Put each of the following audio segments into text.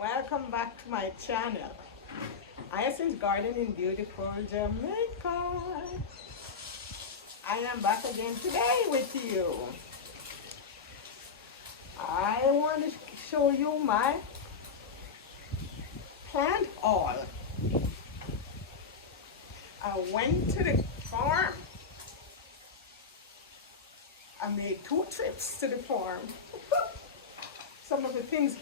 Welcome back to my channel. Hyacinth Garden in beautiful Jamaica. I am back again today with you. I want to show you my plant haul. I went to the farm. I made 2 trips to the farm. Some of the things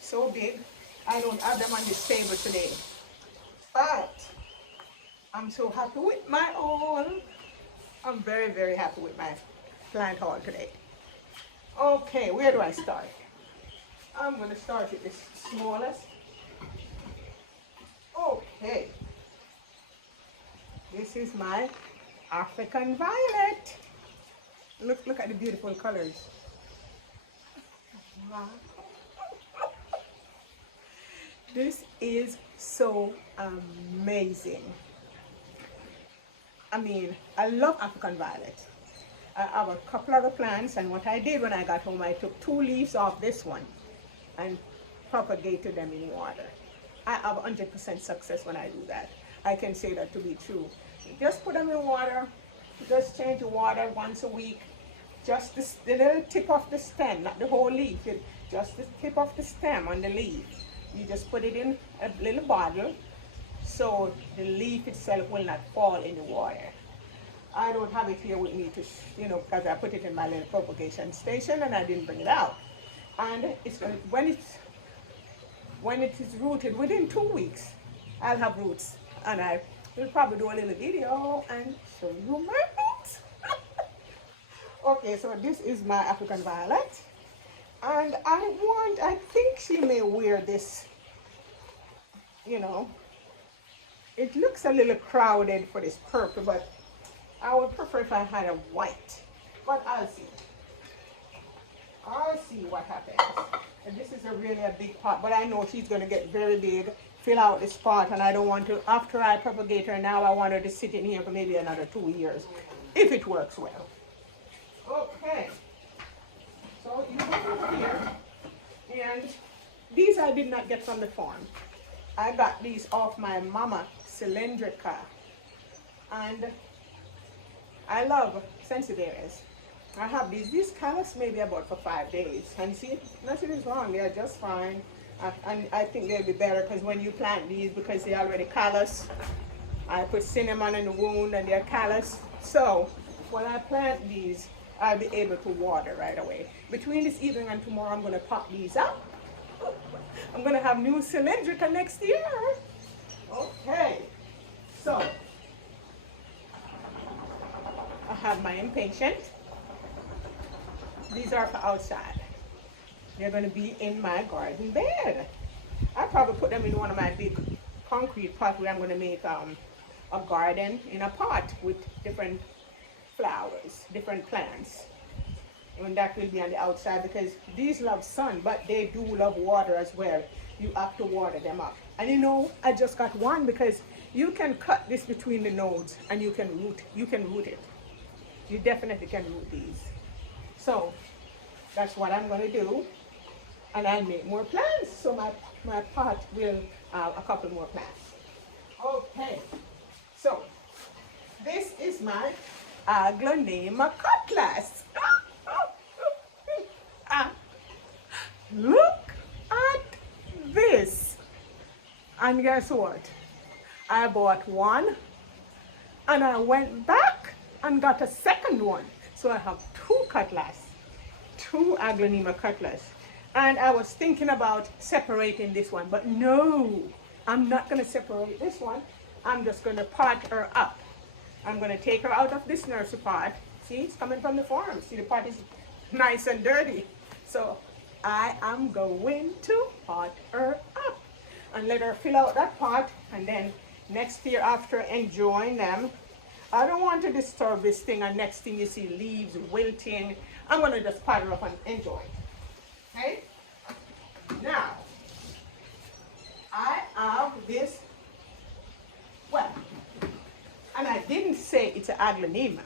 so big, I don't have them on this table today. But I'm so happy with my haul. I'm very, very happy with my plant haul today. Okay, where do I start? I'm going to start with the smallest. Okay. This is my African violet. Look at the beautiful colors. Wow. This is so amazing. I mean, I love African violet. I have a couple other plants, and what I did when I got home, I took 2 leaves off this one and propagated them in water. I have 100% success when I do that. I can say that to be true. Just put them in water, just change the water once a week. Just the little tip of the stem, not the whole leaf, just the tip of the stem on the leaf. You just put it in a little bottle so the leaf itself will not fall in the water. I don't have it here with me to, because I put it in my little propagation station and I didn't bring it out. And it's going to, when it is rooted within 2 weeks, I'll have roots, and I will probably do a little video and show you my roots. Okay, so this is my African violet. And I think she may wear this, It looks a little crowded for this purple, but I would prefer if I had a white. But I'll see. I'll see what happens. And this is really a big pot, but I know she's going to get very big, fill out this pot, and I don't want to, after I propagate her now, I want her to sit in here for maybe another 2 years, if it works well. Okay. So you go over here, and these I did not get from the farm. I got these off my mama cylindrica, and I love Sansevierias. I have these callus maybe about for 5 days, and see, nothing is wrong, they are just fine. And I think they'll be better because when you plant these, because they're already callus, I put cinnamon in the wound and they're callus. So when I plant these, I'll be able to water right away. Between this evening and tomorrow, I'm going to pop these up. I'm going to have new cylindrica next year. Okay. So, I have my Impatiens. These are for outside. They're going to be in my garden bed. I probably put them in one of my big concrete pots where I'm going to make a garden in a pot with different flowers, different plants, and that will be on the outside because these love sun, but they do love water as well. You have to water them up. And I just got one because you can cut this between the nodes and you can root it. You definitely can root these. So that's what I'm going to do, and I'll make more plants. So my pot will have a couple more plants. Okay, so this is my Aglaonema Cutlass. Look at this. And guess what? I bought one and I went back and got a second one. So I have 2 cutlass, 2 Aglaonema Cutlass. And I was thinking about separating this one, but no, I'm not going to separate this one. I'm just going to pot her up. I'm going to take her out of this nursery pot. See, it's coming from the farm. See, the pot is nice and dirty. So I am going to pot her up and let her fill out that pot. And then next year, after enjoying them, I don't want to disturb this thing. And next thing you see leaves wilting. I'm going to just pot her up and enjoy it. Okay? Now, I have this, and I didn't say it's an Aglaonema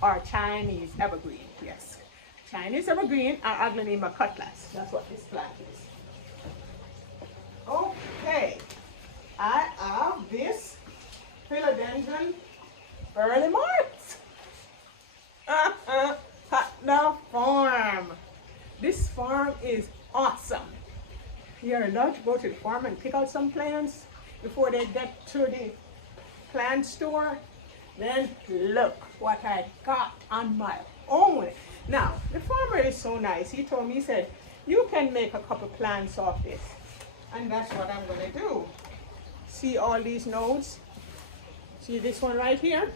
or Chinese evergreen. Yes, Chinese evergreen or Aglaonema Cutlass. That's what this plant is. awesome. You're allowed to go to the farm and pick out some plants before they get to the plant store. Then look what I got on my own. Now, the farmer is so nice. He told me, he said, you can make a couple plants off this. And that's what I'm going to do. See all these nodes? See this one right here?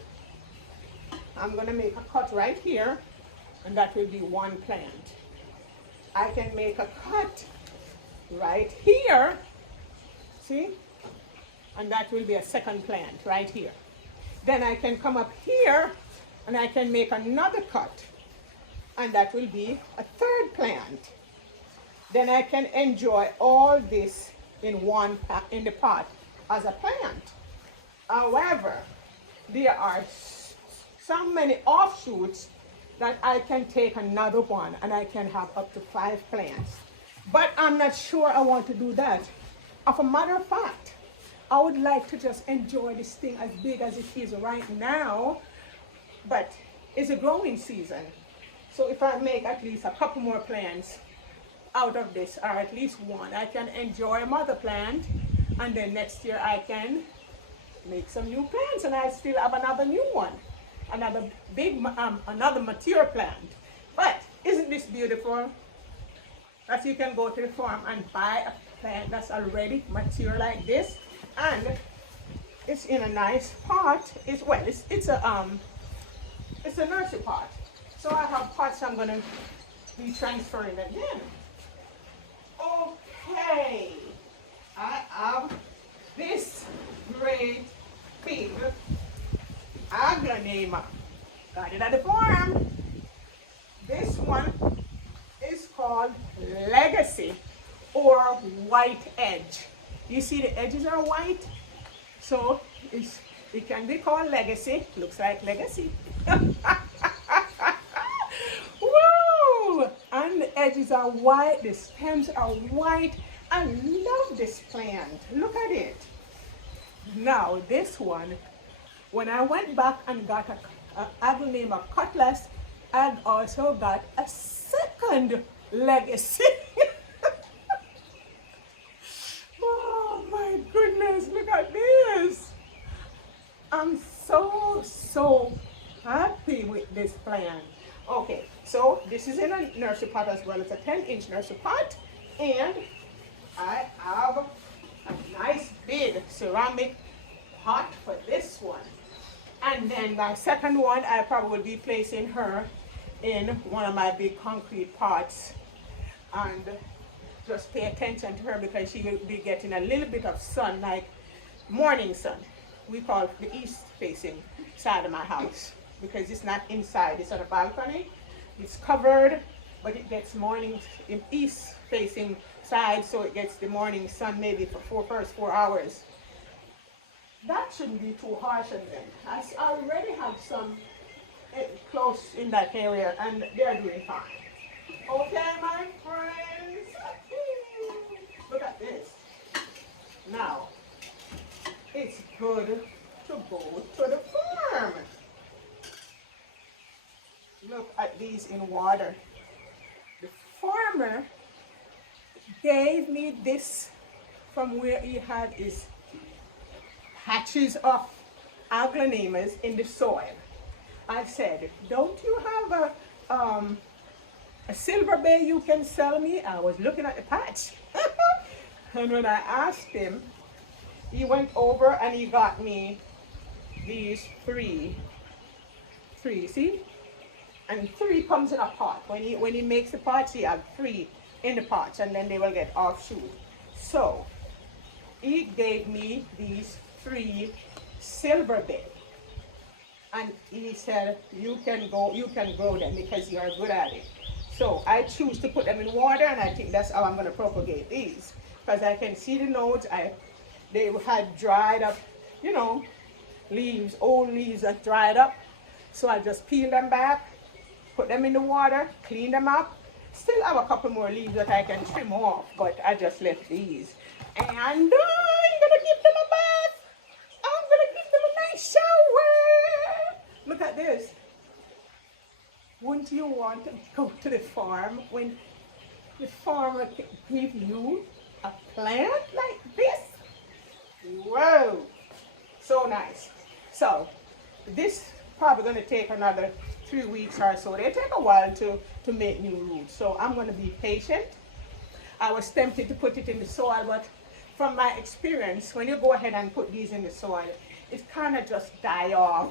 I'm going to make a cut right here, and that will be one plant. I can make a cut right here, see? And that will be a second plant right here. Then I can come up here and I can make another cut, and that will be a third plant. Then I can enjoy all this in the pot as a plant. However, there are so many offshoots that I can take another one and I can have up to 5 plants. But I'm not sure I want to do that. As a matter of fact, I would like to just enjoy this thing as big as it is right now, but it's a growing season. So if I make at least a couple more plants out of this, or at least one, I can enjoy a mother plant, and then next year I can make some new plants and I still have another new one, another big, another mature plant. But isn't this beautiful? That you can go to the farm and buy a plant that's already mature like this, and it's in a nice pot. It's a nursery pot. So I have pots I'm gonna be transferring again. Okay, I have this great big Aglaonema. Got it at the farm. This one is called Legacy, or White Edge. You see the edges are white, so it can be called Legacy. Looks like Legacy. Woo! And the edges are white, the stems are white. I love this plant. Look at it. Now this one, when I went back and got a Aglaonema Cutlass, I also got a second Legacy. Oh my goodness, look at this. I'm so happy with this plant. Okay, so this is in a nursery pot as well. It's a 10-inch nursery pot, and I have a nice big ceramic pot for this one. And then my second one, I probably will be placing her in one of my big concrete pots, and just pay attention to her because she will be getting a little bit of sun, like morning sun. We call it the east facing side of my house, because it's not inside, it's on a balcony. It's covered, but it gets morning in east facing side, so it gets the morning sun maybe for first 4 hours. That shouldn't be too harsh on them. I already have some close in that area, and they're doing fine. Okay, my friends? Look at this. Now, it's good to go to the farm. Look at these in water. The farmer gave me this from where he had his patches of aglaonemas in the soil. I said, don't you have a silver bay you can sell me? I was looking at the patch. And when I asked him, he went over and he got me these three, see? And 3 comes in a pot. When he makes the pots, he has 3 in the pots, and then they will get offshoot. So he gave me these 3 silver bay, and he said you can grow them because you are good at it. So I choose to put them in water, and I think that's how I'm going to propagate these, because I can see the nodes. They had dried up, leaves, old leaves that dried up. So I just peel them back, put them in the water, clean them up. Still have a couple more leaves that I can trim off, but I just left these. And I'm going to give them a bath. I'm going to give them a nice shower. Look at this. Wouldn't you want to go to the farm when the farmer can give you a plant like this? Whoa, so nice. So this probably going to take another 3 weeks or so. They take a while to make new roots. So I'm going to be patient. I was tempted to put it in the soil, but from my experience, when you go ahead and put these in the soil, it kind of just die off.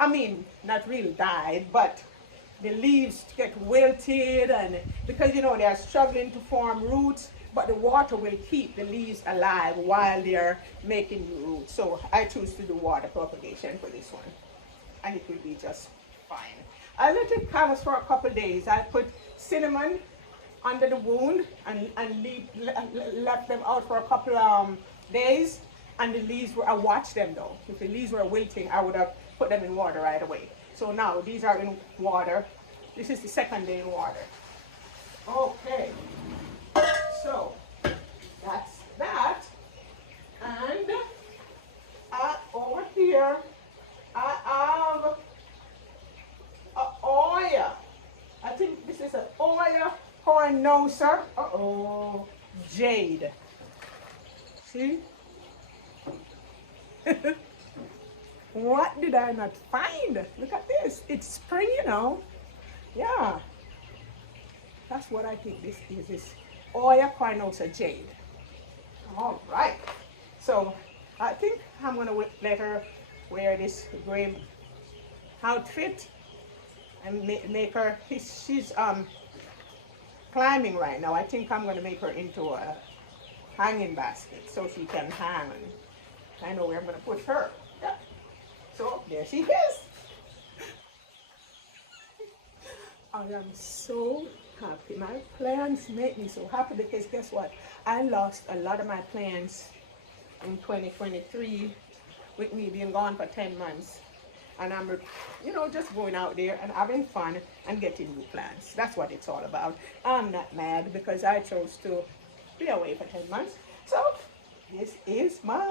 I mean, not really died, but the leaves get wilted, and because you know they are struggling to form roots, but the water will keep the leaves alive while they're making new roots. So I choose to do water propagation for this one, and it will be just fine. I let it canvas for a couple days. I put cinnamon under the wound and left them out for a couple days, and the leaves were, I watched them though. If the leaves were wilting, I would have put them in water right away. So now these are in water. This is the second day in water. Okay, so that's that. And over here I have a Hoya. I think this is an Hoya carnosa. Jade. See? What did I not find? Look at this. It's spring, you know. Yeah. That's what I think this is. This Hoya carnosa Jade. All right. So I think I'm going to let her wear this gray outfit and make her, she's climbing right now. I think I'm going to make her into a hanging basket so she can hang. I know where I'm going to put her. Yeah. So there she is. I am so happy. My plants make me so happy because guess what? I lost a lot of my plants in 2023 with me being gone for 10 months. And I'm, you know, just going out there and having fun and getting new plants. That's what it's all about. I'm not mad because I chose to be away for 10 months. So this is my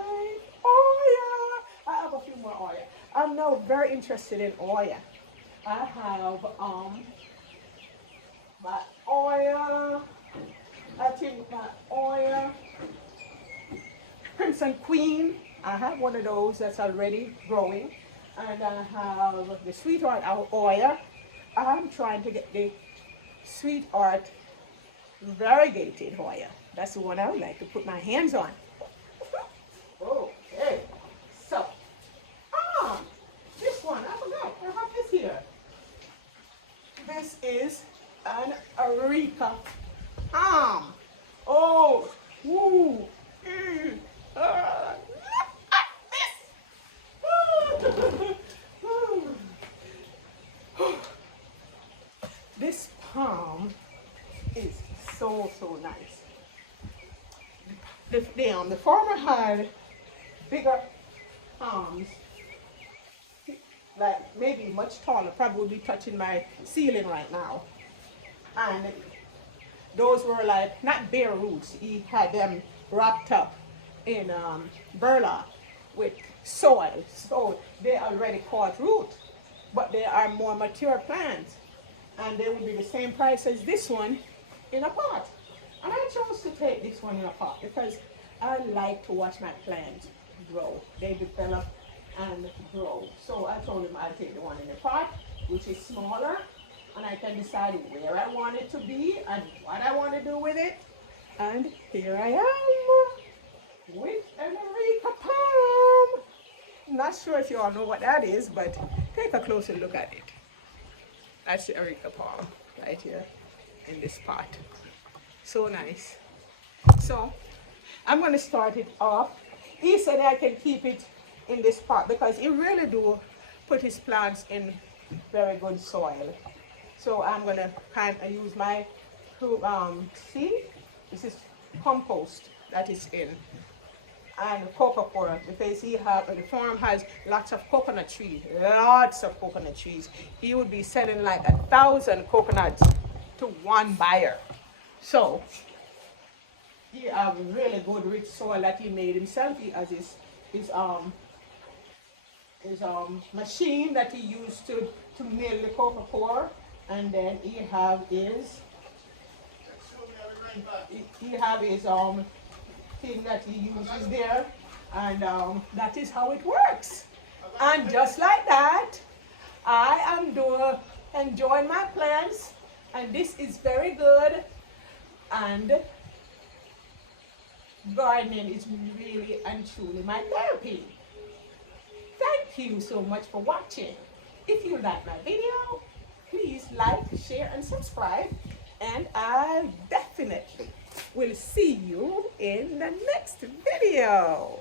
Hoya. I have a few more Hoya. I'm now very interested in Hoya. I have my Hoya. I think my Hoya Crimson Queen. I have one of those that's already growing. And I have the Sweetheart Hoya. I'm trying to get the Sweetheart Variegated Hoya. That's the one I would like to put my hands on. Okay. So, this one, I forgot. I have this here. This is an Areca palm. Oh, woo. This palm is so nice. The farmer had bigger palms, like maybe much taller, probably would be touching my ceiling right now. And those were like not bare roots. He had them wrapped up in burlap with soil, so they already caught root, but they are more mature plants, and they will be the same price as this one in a pot. And I chose to take this one in a pot because I like to watch my plants grow. They develop and grow. So I told him I'll take the one in the pot, which is smaller, and I can decide where I want it to be and what I want to do with it. And here I am with an Areca palm. Not sure if you all know what that is, but take a closer look at it. That's the Areca palm right here in this pot. So nice. So I'm going to start it off. He said I can keep it in this pot because he really do put his plants in very good soil. So I'm going to kind of use my, see, this is compost that is in, and cocoa because the farm has lots of coconut trees, He would be selling like 1,000 coconuts to one buyer. So he have really good rich soil that he made himself. He has his machine that he used to mill the cocoa, and then he have his he have his thing that he uses there, and that is how it works. And just like that, I am enjoying my plants, and this is very good, and gardening is really and truly my therapy. Thank you so much for watching. If you like my video, please like, share, and subscribe, and I definitely will see you in the next video.